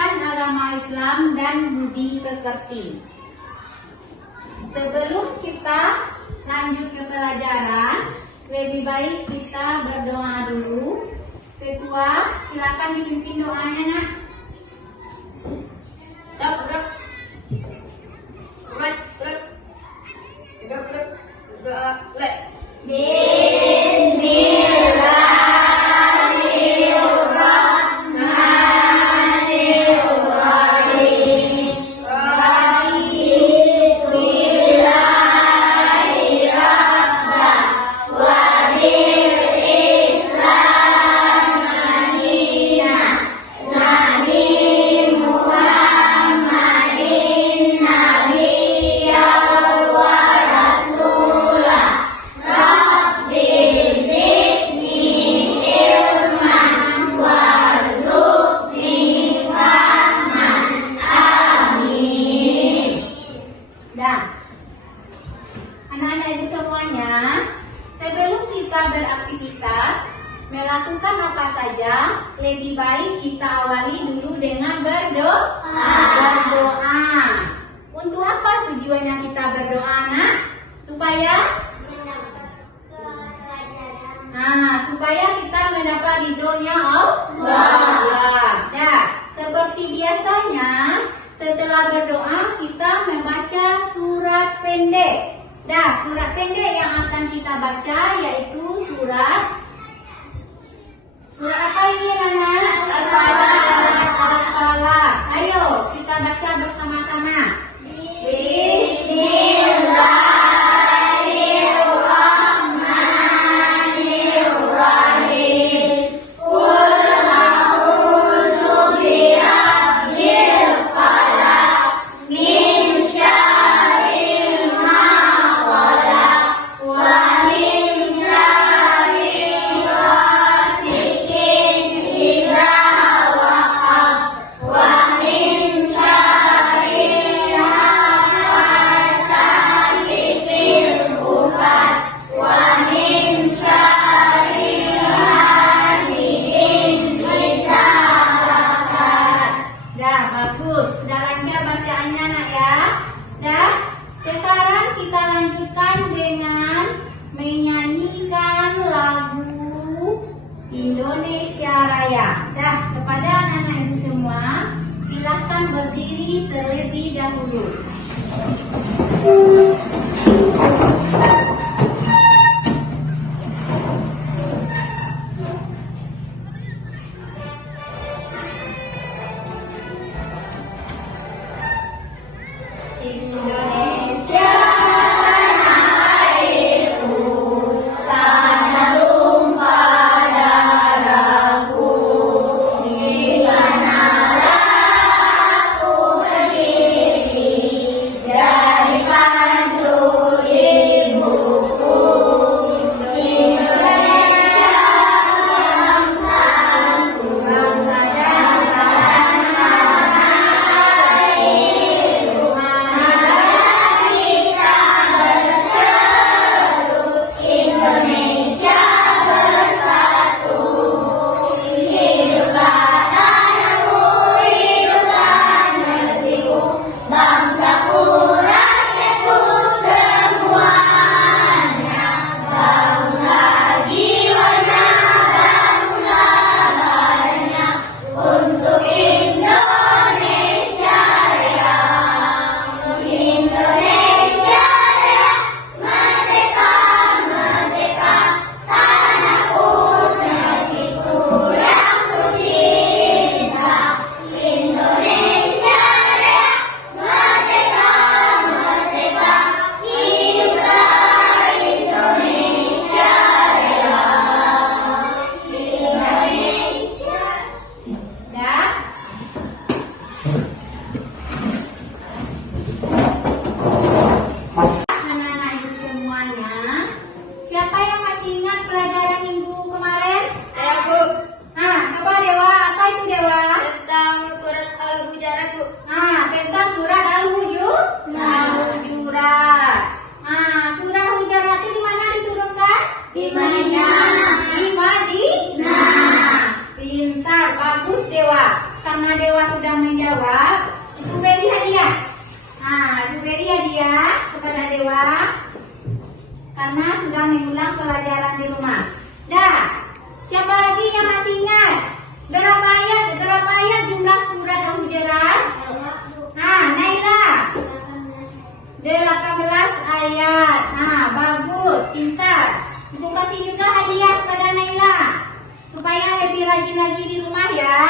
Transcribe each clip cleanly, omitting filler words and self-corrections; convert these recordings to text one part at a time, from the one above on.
pendidikan agama Islam dan budi pekerti. Sebelum kita lanjut ke pelajaran, lebih baik kita berdoa dulu. Ketua, silakan dipimpin doanya, Nak. Melakukan apa saja, lebih baik kita awali dulu dengan berdoa. Untuk apa tujuannya kita berdoa, Nak? Supaya kita mendapat ridhonya Allah. Nah, seperti biasanya, setelah berdoa kita membaca surat pendek. Nah, surat pendek yang akan kita baca yaitu surat apa ini, anak? Al-Falah. Ayo kita baca bersama-sama. Bismillahirrahmanirrahim. Qul a'udzu birabbil falaq min syarri ma khalaq wa min syarri Indonesia Raya. Dah, kepada anak-anak ibu semua, silakan berdiri terlebih dahulu. Indonesia ibu jawab, Ibu beri hadiah. Nah, Ibu beri hadiah kepada Dewa karena sudah mengulang pelajaran di rumah. Dah, siapa lagi yang masih ingat? Berapa ayat jumlah surat Al-Hujurat? Nah, Naila. 18 ayat. Nah, bagus, pintar. Ibu kasih juga hadiah kepada Naila supaya lebih rajin lagi di rumah ya.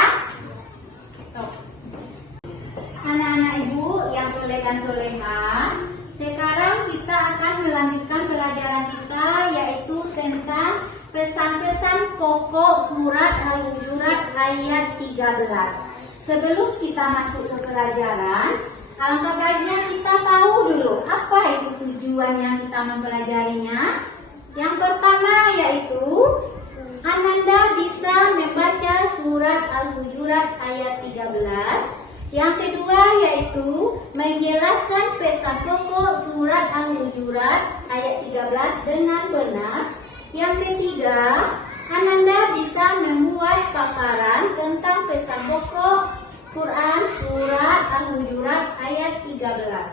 Anak-anak ibu yang soleh dan solehah, sekarang kita akan melanjutkan pelajaran kita yaitu tentang pesan-pesan pokok surat Al-Hujurat ayat 13. Sebelum kita masuk ke pelajaran, alangkah baiknya kita tahu dulu apa itu tujuannya kita mempelajarinya. Yang pertama yaitu Ananda bisa membaca surat Al-Hujurat ayat 13. Yang kedua yaitu menjelaskan pesan pokok surat Al-Hujurat ayat 13 dengan benar. Yang ketiga, Ananda bisa membuat paparan tentang pesan pokok Quran surat Al-Hujurat ayat 13.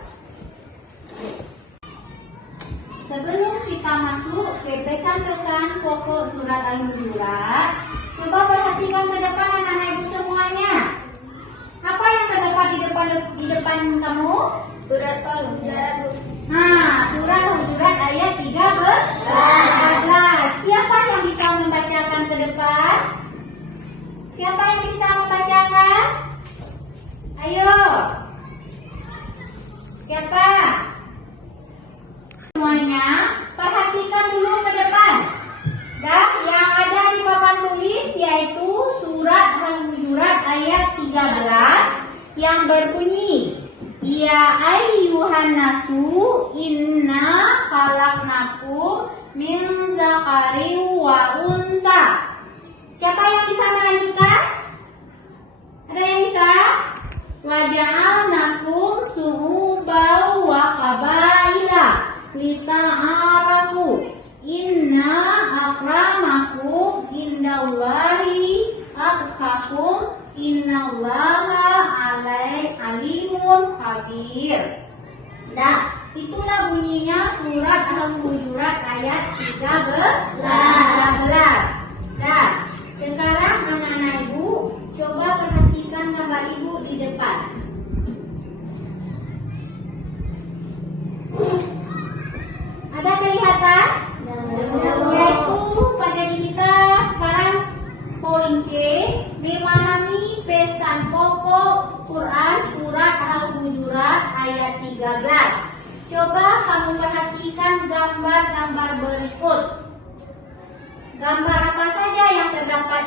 Sebelum kita masuk ke pesan-pesan pokok surat Al-Hujurat, coba perhatikan ke depan anak-anak ibu semuanya. Apa yang terdapat di depan kamu? Surat Al-Hujurat. Nah, surat Al-Hujurat ayat 13. Siapa yang bisa membacakan ke depan? Siapa yang bisa membacakan? Ayo. Siapa? Semuanya, perhatikan dulu ke depan. Dan yang ada di papan tulis yaitu surat Al-Hujurat ayat 13 yang berbunyi, Ya ayyuhan nasu inna khalaqnakum min zakarin wa unsa. Siapa yang bisa melanjutkan? Ada yang bisa? Wa ja'alnakum syu'uban wa qabaila lita'arafu. Inna akramakum indallahi atqakum innallaha alimun khabir. Nah, itulah bunyinya surat Al-Hujurat ayat 13. Nah, sekarang anak-anak ibu coba perhatikan gambar ibu di depan. Ada kelihatan? Yaitu pada kita sekarang poin C, memahami pesan pokok Quran surat Al-Hujurat ayat 13. Coba kamu perhatikan gambar-gambar berikut. Gambar apa saja yang terdapat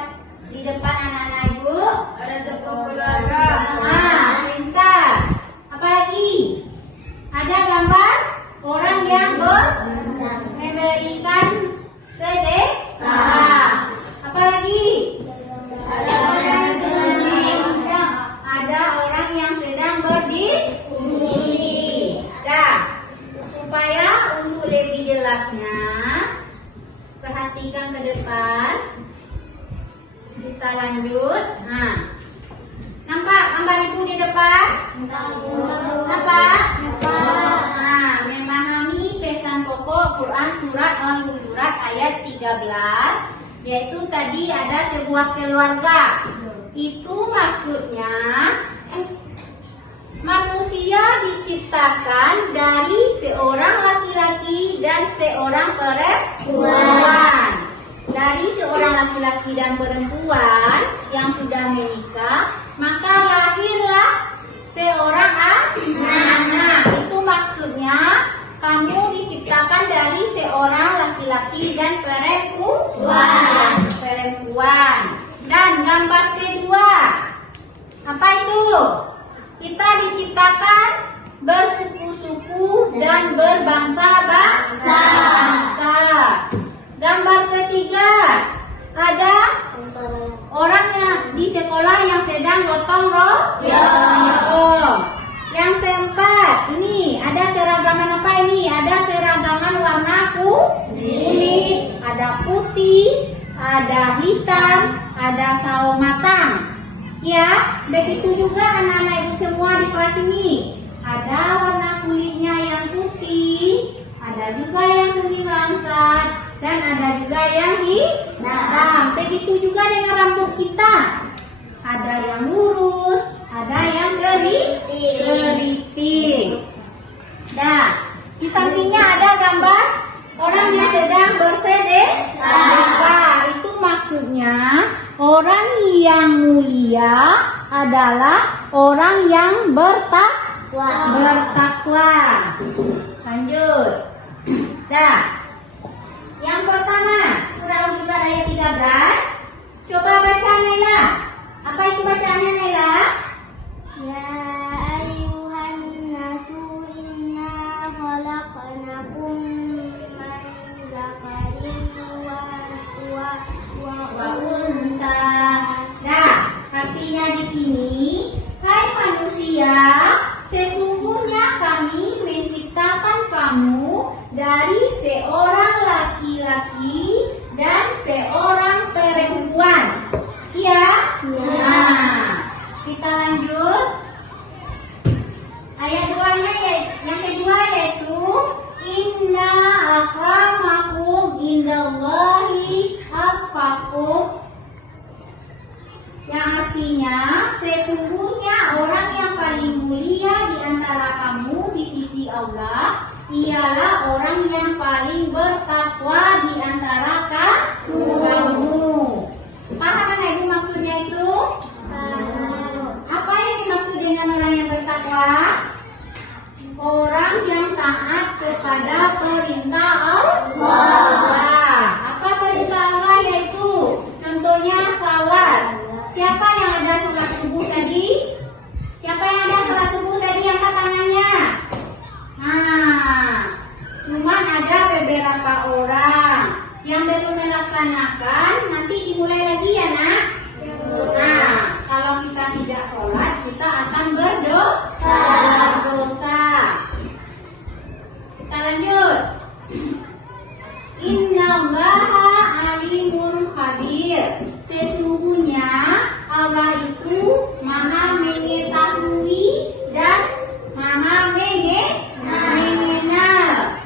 di depan anak-anak ibu? Ada sepupu keluarga. Nah, pintar. Apa lagi? Ada gambar orang yang memberikan sedekah. Apa lagi? Ada orang yang sedang berdiskusi. Dah, supaya untuk lebih jelasnya, perhatikan ke depan. Kita lanjut. Nah, nampak gambar ibu di depan? Nampak? Nah, memahami pesan pokok Quran surat Al-Hujurat ayat 13. Yaitu tadi ada sebuah keluarga. Itu maksudnya manusia diciptakan dari seorang laki-laki dan seorang perempuan. Dari seorang laki-laki dan perempuan yang sudah menikah, maka lahirlah seorang anak. Itu maksudnya kamu diciptakan dari seorang laki-laki dan perempuan. Dan gambar kedua, apa itu? Kita diciptakan bersuku-suku dan berbangsa-bangsa. Gambar ketiga, ada orang yang di sekolah yang sedang gotong royong. Yang keempat, ini ada keragaman apa ini? Ada keragaman warna kulit, ada putih, ada hitam, ada sawo matang. Ya, begitu juga anak-anak ibu Ada warna kulitnya yang putih, ada juga yang kuning langsat, dan ada juga yang hitam. Begitu juga dengan rambut kita. Ada yang lurus, ada yang keriting. Nah, di sampingnya ada gambar orang yang sedang bersedekah. Itu maksudnya orang yang mulia adalah orang yang bertakwa. Lanjut. Nah, yang pertama surah Al-Hujurat ayat 13. Coba baca Naila. Apa itu bacaannya Naila? Ya ayuhan nasu inna khalaqnakum min dzakarin wa Unsa. Nah, artinya di sini, hai manusia, sesungguhnya kami menciptakan kamu dari seorang laki-laki dan seorang perempuan. Iya? Nah, kita lanjut. Ayat 2-nya yang kedua yaitu inna akramakum indallahi atqakum. Yang artinya sesungguhnya orang yang paling mulia di antara kamu di sisi Allah ialah orang yang paling bertakwa di antara kamu. Paham kan Ibu maksudnya itu? Apa yang dimaksud dengan orang yang bertakwa? Orang yang taat kepada perintah Allah. Apa perintah Allah yaitu? Contohnya salat. Siapa yang ada salat subuh tadi? Siapa yang ada salat subuh tadi? Angkat tangannya. Nah, cuman ada beberapa orang yang belum melaksanakan. Nanti dimulai lagi ya nak. Nah, kalau kita tidak sholat, kita akan berdosa. Kita lanjut. Innallaha alimul khabir. Sesungguhnya Allah itu maha mengetahui dan maha mengenal.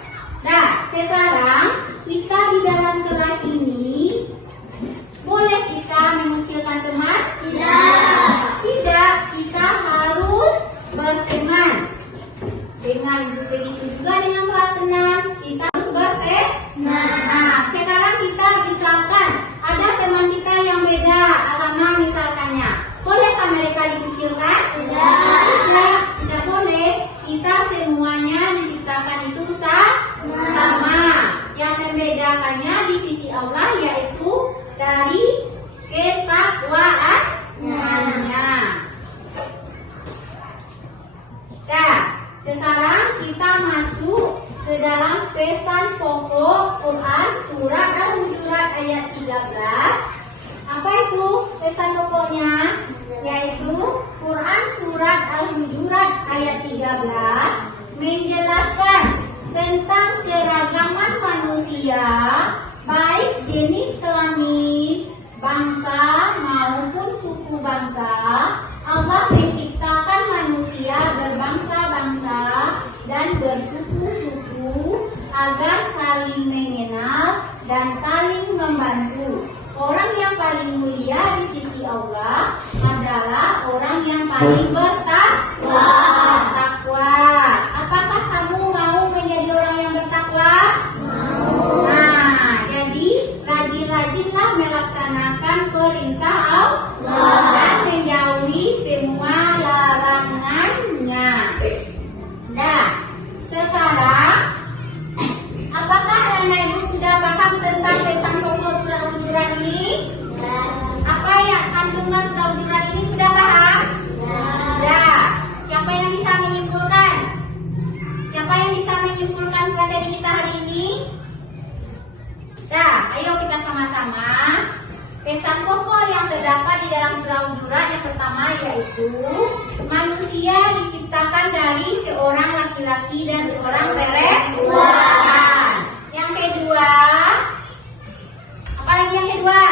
Nah, sekarang kita di dalam kelas ini boleh kita mengucilkan teman? Tidak, kita harus berteman. Dengan Ibu Peggy juga dengan kelas 6, kita harus berteman. Nah, sekarang kita misalkan ada teman kita yang beda agama misalkannya. Bolehkah mereka dikucilkan? Tidak boleh. Kita semuanya diciptakan itu sama. Yang membedakannya di sisi Allah yaitu dari ketakwaannya. Nah, sekarang kita masuk ke dalam pesan pokok Quran surat Al-Hujurat ayat 13. Apa itu pesan pokoknya? Yaitu Quran surat Al-Hujurat ayat 13 menjelaskan tentang keragaman manusia, baik jenis kelamin, bangsa maupun suku bangsa. Allah menciptakan manusia berbangsa-bangsa dan bersuku-suku agar saling mengenal dan saling membantu. Orang yang paling mulia di sisi Allah adalah orang yang paling bertakwa. Apakah kamu mau menjadi orang yang bertakwa? Nah, jadi rajin-rajinlah melaksanakan perintah Allah dan menjauhi semua larangannya. Nah, sekarang apakah anak ibu sudah paham tentang pesan pokok surah Al-Hujurat ini? Apa yang kandungan surah Al-Hujurat ini sudah paham? Ya. Siapa yang bisa menyimpulkan? Siapa yang bisa menyimpulkan materi kita hari ini? Nah, ayo kita sama-sama. Pesan pokok yang terdapat di dalam surah Al-Hujurat yang pertama yaitu manusia diciptakan dari seorang laki-laki dan seorang perempuan. Yang kedua, apa lagi yang kedua?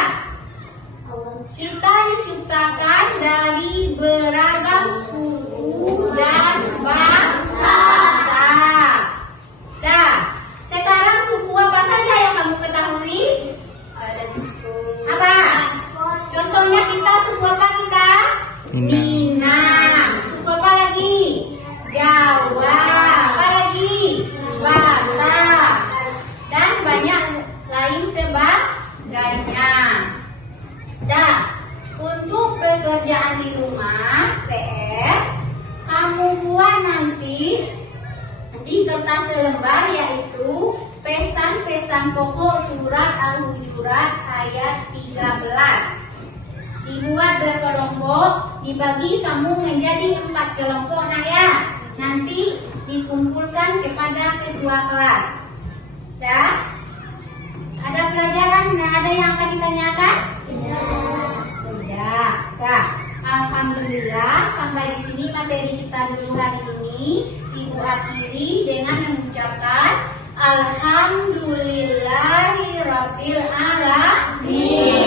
Kita diciptakan dari beragam suku dan bangsa. gambar yaitu pesan-pesan pokok surat Al-Hujurat ayat 13. Dibuat berkelompok, dibagi kamu menjadi 4 kelompok nak ya. Nanti dikumpulkan kepada kedua kelas. Dah? Ada pelajaran? Ada yang akan ditanyakan? Sudah. Dah. Alhamdulillah sampai di sini materi kita dulu hari ini. Ibu akhiri dengan mengucapkan Alhamdulillahirabbil alamin.